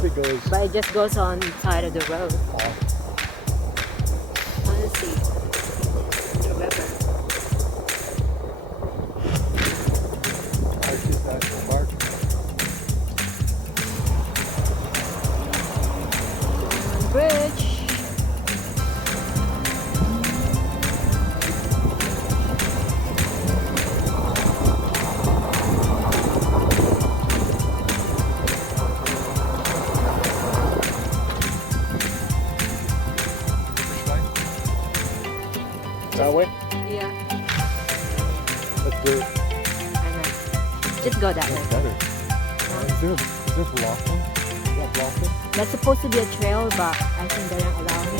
probably goes. but it just goes on side of the road. Let's see. The river. Arches National Park. Bridge. That way? Yeah, Let's do it. I know. Just go that That's way. better. Is there blocking? Is that blocking? That's supposed to be a trail, but I think they're not allowing